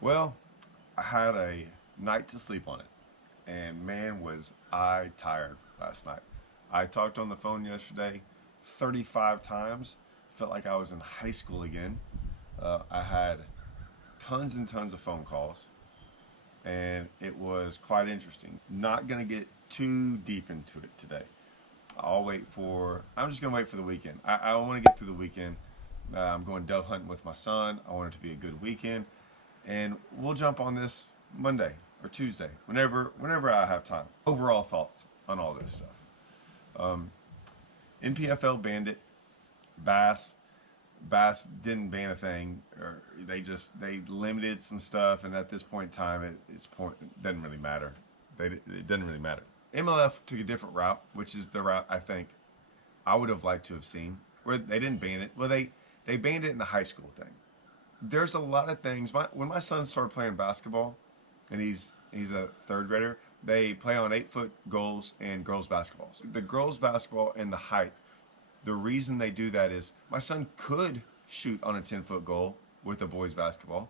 Well, I had a night to sleep on it, and man, was I tired last night. I talked on the phone yesterday 35 times. Felt like I was in high school again. I had tons and tons of phone calls, and it was quite interesting. Not going to get too deep into it today. I'm just going to wait for the weekend. I want to get through the weekend. I'm going dove hunting with my son. I want it to be a good weekend. And we'll jump on this Monday or Tuesday, whenever I have time. Overall thoughts on all this stuff. Um, NPFL banned it. Bass Bass didn't ban a thing, or they limited some stuff, and at this point in time, it doesn't really matter. It doesn't really matter. MLF took a different route, which is the route I think I would have liked to have seen, where they didn't ban it. Well, they banned it in the high school thing. There's a lot of things. When my son started playing basketball, and he's a third grader, they play on 8-foot goals and girls basketballs. The girls basketball and the height, the reason they do that is my son could shoot on a 10-foot goal with a boys basketball.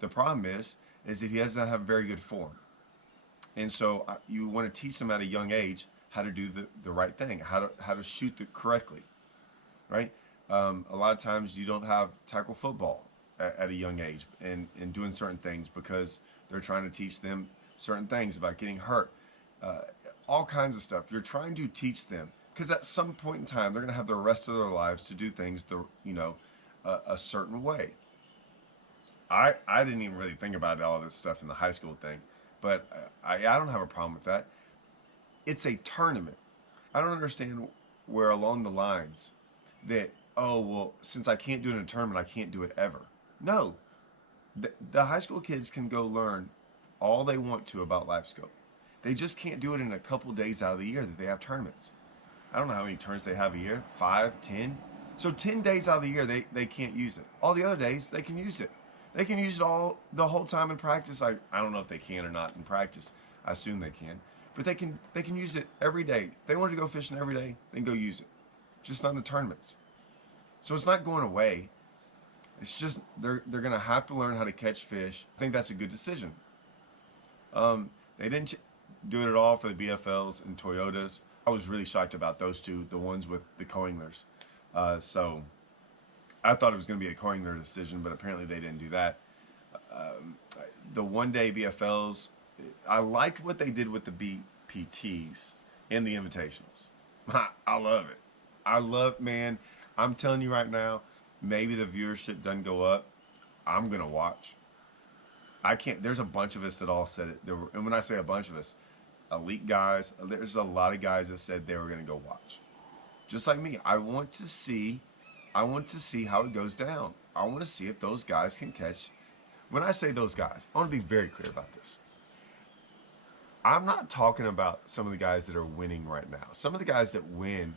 The problem is that he doesn't have very good form, and so you want to teach them at a young age how to do the right thing, how to shoot correctly, right? A lot of times you don't have tackle football at a young age and doing certain things because they're trying to teach them certain things about getting hurt, uh, all kinds of stuff. You're trying to teach them because at some point in time they're going to have the rest of their lives to do things a certain way. I didn't even really think about all this stuff in the high school thing, but I don't have a problem with that. It's a tournament. I don't understand where along the lines that, oh well, since I can't do it in a tournament, I can't do it ever. No, the high school kids can go learn all they want to about LiveScope. They just can't do it in a couple days out of the year that they have tournaments. I don't know how many turns they have a year, 5, 10. So 10 days out of the year they can't use it. All the other days they can use it. They can use it all the whole time in practice. I don't know if they can or not in practice. I assume they can. But they can use it every day. They want to go fishing every day, they can go use it. Just not in the tournaments. So it's not going away. It's just they're gonna have to learn how to catch fish. I think that's a good decision. They didn't do it at all for the BFLs and Toyotas. I was really shocked about those two, the ones with the Coinglers. So I thought it was going to be a Coingler decision, but apparently they didn't do that. Um, the one-day BFLs, I liked what they did with the BPTs and the Invitationals. I love it. Man, I'm telling you right now, maybe the viewership doesn't go up. I'm going to watch. I can't. There's a bunch of us that all said it. And when I say a bunch of us, elite guys, there's a lot of guys that said they were going to go watch. Just like me, I want to see how it goes down. I want to see if those guys can catch. When I say those guys, I want to be very clear about this. I'm not talking about some of the guys that are winning right now. Some of the guys that win,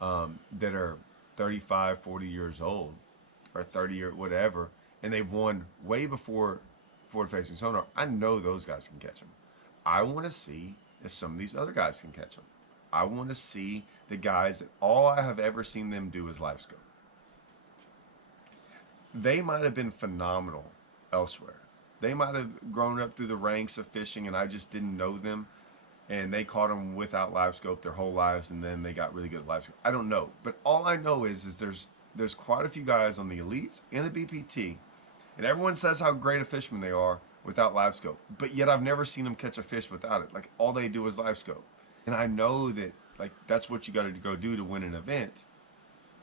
that are 35, 40 years old, or 30 or whatever, and they've won way before forward-facing sonar. I know those guys can catch them. I want to see if some of these other guys can catch them. I want to see the guys that all I have ever seen them do is LiveScope. They might have been phenomenal elsewhere. They might have grown up through the ranks of fishing and I just didn't know them, and they caught them without LiveScope their whole lives, and then they got really good at LiveScope. I don't know, but all I know is there's quite a few guys on the elites and the BPT, and everyone says how great a fisherman they are without LiveScope, but yet I've never seen them catch a fish without it. Like, all they do is LiveScope, and I know that, like, that's what you got to go do to win an event,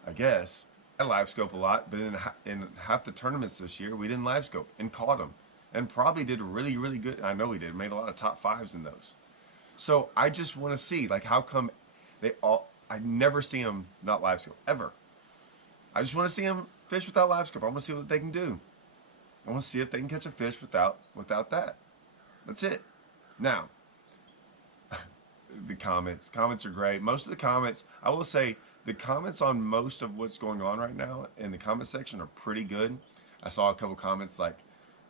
I guess. I LiveScope a lot, but in half the tournaments this year, we didn't LiveScope and caught them, and probably did really, really good. I know we did. Made a lot of top fives in those. So I just want to see, like, how come I never see them not LiveScope ever. I just want to see them fish without LiveScope. I want to see what they can do. I want to see if they can catch a fish without that. That's it. Now, the comments are great. Most of the comments, I will say, the comments on most of what's going on right now in the comment section are pretty good. I saw a couple comments like,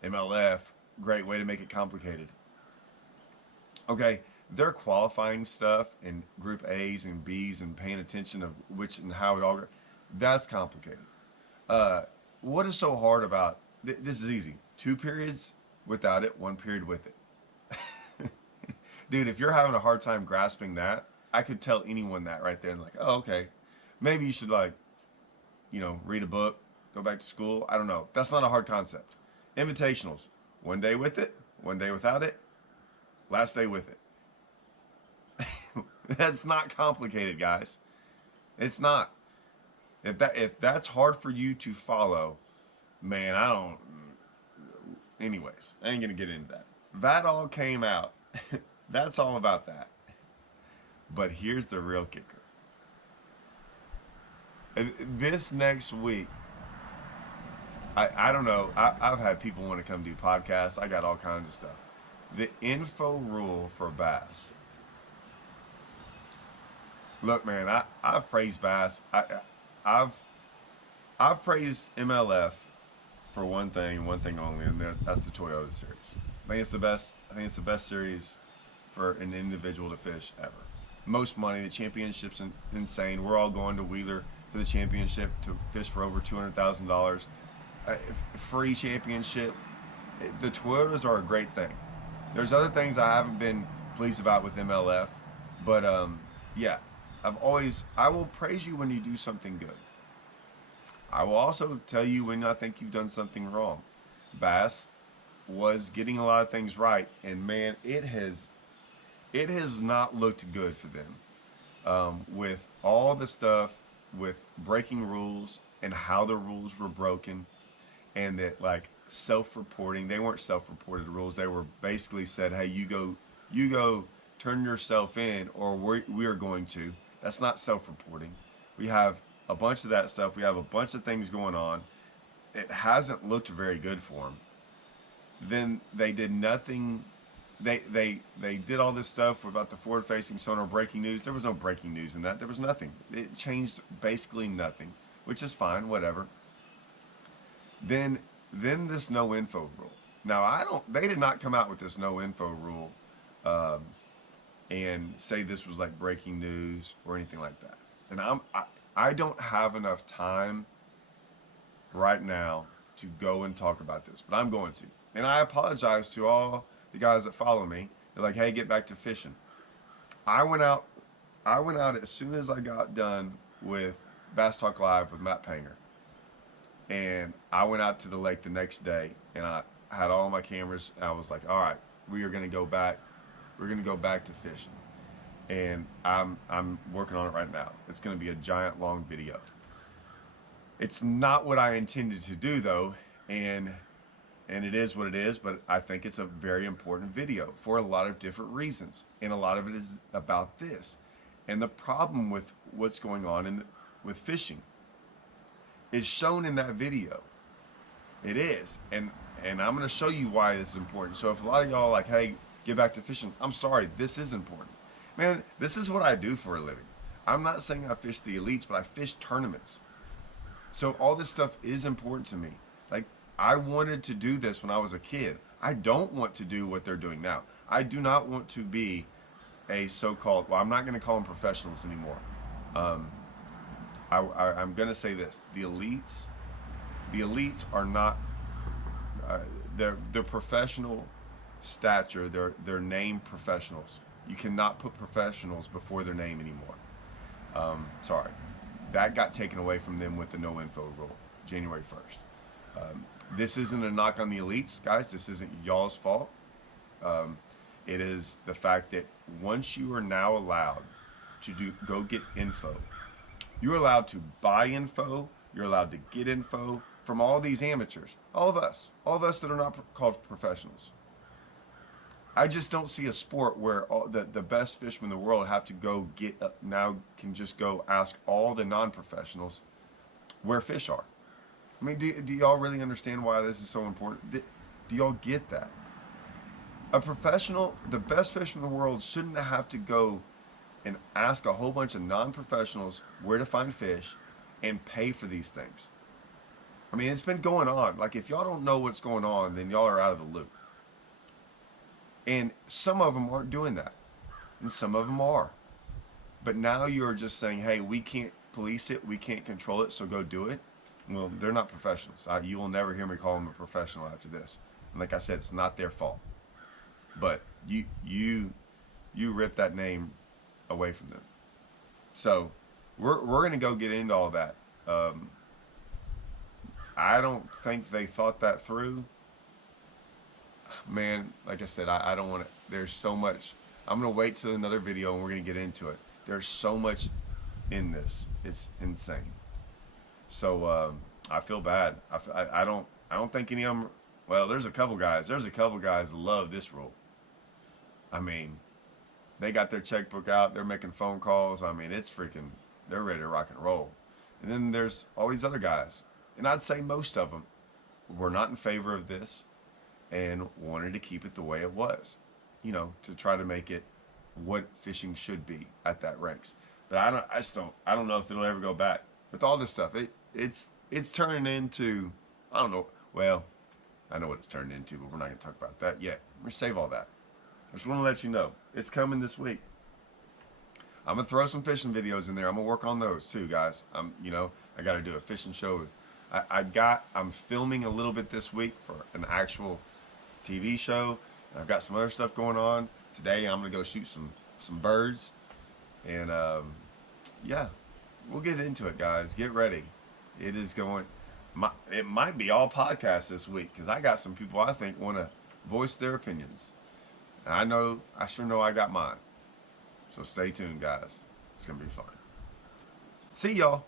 MLF, great way to make it complicated. Okay, they're qualifying stuff in group A's and B's and paying attention of which and how it all, that's complicated. What is so hard about, this is easy. 2 periods, without it, 1 period with it. Dude, if you're having a hard time grasping that, I could tell anyone that right there and like, oh, okay, maybe you should like, read a book, go back to school. I don't know. That's not a hard concept. Invitationals, 1 day with it, 1 day without it, last day with it. That's not complicated, guys. It's not. If that's hard for you to follow, man, I don't. Anyways, I ain't gonna get into that. That all came out. That's all about that. But here's the real kicker. This next week, I don't know. I've had people want to come do podcasts. I got all kinds of stuff. The info rule for bass. Look, man, I've praised bass. I've praised MLF for one thing and one thing only, and that's the Toyota series. I think it's the best. I think it's the best series for an individual to fish ever. Most money. The championship's insane. We're all going to Wheeler for the championship to fish for over $200,000. Free championship. The Toyotas are a great thing. There's other things I haven't been pleased about with MLF, but yeah, I will praise you when you do something good. I will also tell you when I think you've done something wrong. Bass was getting a lot of things right, and man, it has not looked good for them with all the stuff with breaking rules and how the rules were broken, and that like self-reporting. They weren't self-reported rules. They were basically said, hey, you go turn yourself in, or we are going to. That's not self-reporting. We have a bunch of that stuff. We have a bunch of things going on. It hasn't looked very good for them. Then they did nothing. They did all this stuff about the forward-facing sonar breaking news. There was no breaking news in that. There was nothing. It changed basically nothing, which is fine, whatever. Then this no info rule. Now they did not come out with this no info rule and say this was like breaking news or anything like that. And I don't have enough time right now to go and talk about this, but I'm going to. And I apologize to all the guys that follow me. They're like, hey, get back to fishing. I went out as soon as I got done with Bass Talk Live with Matt Panger. And I went out to the lake the next day, and I had all my cameras, and I was like, all right, we are going to go back. We're going to go back to fishing. And I'm working on it right now. It's going to be a giant long video. It's not what I intended to do though, and it is what it is, but I think it's a very important video for a lot of different reasons. And a lot of it is about this. And the problem with what's going on with fishing is shown in that video. It is. And I'm going to show you why this is important. So if a lot of y'all are like, hey, get back to fishing, I'm sorry, this is important. Man, this is what I do for a living. I'm not saying I fish the elites, but I fish tournaments. So all this stuff is important to me. Like, I wanted to do this when I was a kid. I don't want to do what they're doing now. I do not want to be a so-called, well, I'm not going to call them professionals anymore. I'm going to say this. The elites are not, they're professional stature. They're named professionals. You cannot put professionals before their name anymore. Sorry. That got taken away from them with the no info rule, January 1st. This isn't a knock on the elites, guys. This isn't y'all's fault. It is the fact that once you are now allowed to go get info, you're allowed to buy info, you're allowed to get info from all these amateurs, all of us that are not called professionals. I just don't see a sport where the best fishermen in the world have to go now can just go ask all the non-professionals where fish are. I mean, do y'all really understand why this is so important? Do y'all get that? A professional, the best fisherman in the world, shouldn't have to go and ask a whole bunch of non-professionals where to find fish and pay for these things. I mean, it's been going on. Like, if y'all don't know what's going on, then y'all are out of the loop. And some of them aren't doing that. And some of them are. But now you're just saying, hey, we can't police it, we can't control it, so go do it. Well, they're not professionals. You will never hear me call them a professional after this. And like I said, it's not their fault. But you rip that name away from them. So we're gonna go get into all that. I don't think they thought that through. Man, like I said, I don't want to. There's so much. I'm gonna wait till another video and we're gonna get into it. There's so much in this. It's insane. So I feel bad. I don't think any of them. Well, there's a couple guys. There's a couple guys that love this rule. I mean, they got their checkbook out. They're making phone calls. I mean, it's freaking. They're ready to rock and roll. And then there's all these other guys, and I'd say most of them were not in favor of this and wanted to keep it the way it was, you know, to try to make it what fishing should be at that ranks. But I don't know if it'll ever go back with all this stuff. It's turning into, I don't know. Well, I know what it's turned into, but we're not going to talk about that yet. We're going to save all that. I just want to let you know it's coming this week. I'm gonna throw some fishing videos in there. I'm gonna work on those too, guys. You know, I got to do a fishing show with. I'm filming a little bit this week for an actual TV show. I've got some other stuff going on. Today I'm gonna go shoot some birds, and yeah, we'll get into it, guys. Get ready. It is going. It might be all podcasts this week because I got some people I think want to voice their opinions. And I sure know I got mine. So stay tuned, guys. It's going to be fun. See y'all.